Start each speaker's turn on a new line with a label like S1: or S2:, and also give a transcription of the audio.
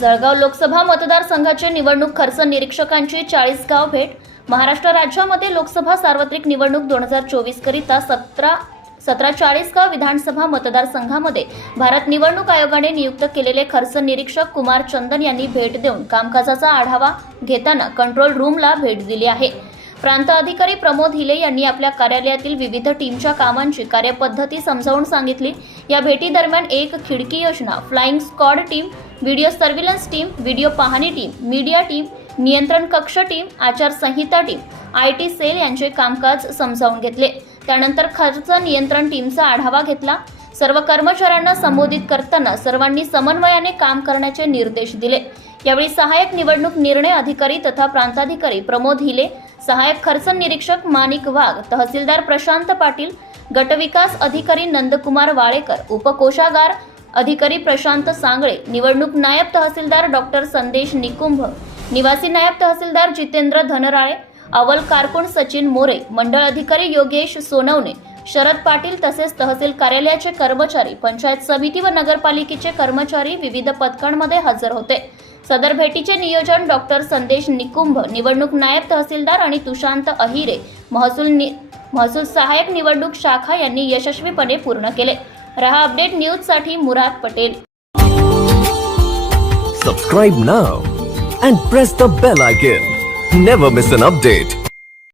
S1: जळगाव लोकसभा मतदारसंघाचे निवडणूक खर्च निरीक्षकांची चाळीस गाव भेट. महाराष्ट्र राज्यामध्ये लोकसभा सार्वत्रिक निवडणूक दोन हजार चोवीस करिता सतरा सतरा चाळीसगाव विधानसभा मतदारसंघामध्ये भारत निवडणूक आयोगाने नियुक्त केलेले खर्च निरीक्षक कुमार चंदन यांनी भेट देऊन कामकाजाचा आढावा घेताना कंट्रोल रूमला भेट दिली आहे. प्रांत अधिकारी प्रमोद हिले यांनी आपल्या कार्यालयातील विविध टीमच्या कामांची कार्यपद्धती समजावून सांगितली. या भेटीदरम्यान एक खिडकी योजना flying squad team video surveillance team video पाहणी टीम मीडिया टीम नियंत्रण कक्ष टीम आचारसंहिता टीम आय टी सेल यांचे कामकाज समजावून घेतले. त्यानंतर खर्च नियंत्रण टीमचा आढावा घेतला. सर्व कर्मचाऱ्यांना संबोधित करताना सर्वांनी समन्वयाने काम करण्याचे निर्देश दिले. यावेळी सहाय्यक निवडणूक निर्णय अधिकारी तथा प्रांताधिकारी प्रमोद हिले सहाय्यक खर्च निरीक्षक मानिक वाघ तहसीलदार प्रशांत पाटील गटविकास अधिकारी नंदकुमार वाळेकर उपकोषागार अधिकारी प्रशांत सांगळे निवडणूक नायब तहसीलदार डॉक्टर संदेश निकुंभ निवासी नायब तहसीलदार जितेंद्र धनराळे अवल कारकुण सचिन मोरे मंडळ अधिकारी योगेश सोनवणे शरद पाटील तसेच तहसील कार्यालयाचे कर्मचारी पंचायत समिती व नगरपालिकेचे कर्मचारी विविध पथकांमध्ये हजर होते. सदर भेटीचे नियोजन डॉक्टर संदेश निकुंभ निवडणूक नायब तहसीलदार आणि तुशांत अहिरे महसूल नि महसूल सहाय्यक निवडणूक शाखा यांनी यशस्वीपणे पूर्ण केले. रहा अपडेट न्यूजसाठी मुराद Patel
S2: Subscribe now and press the bell icon. Never miss an update.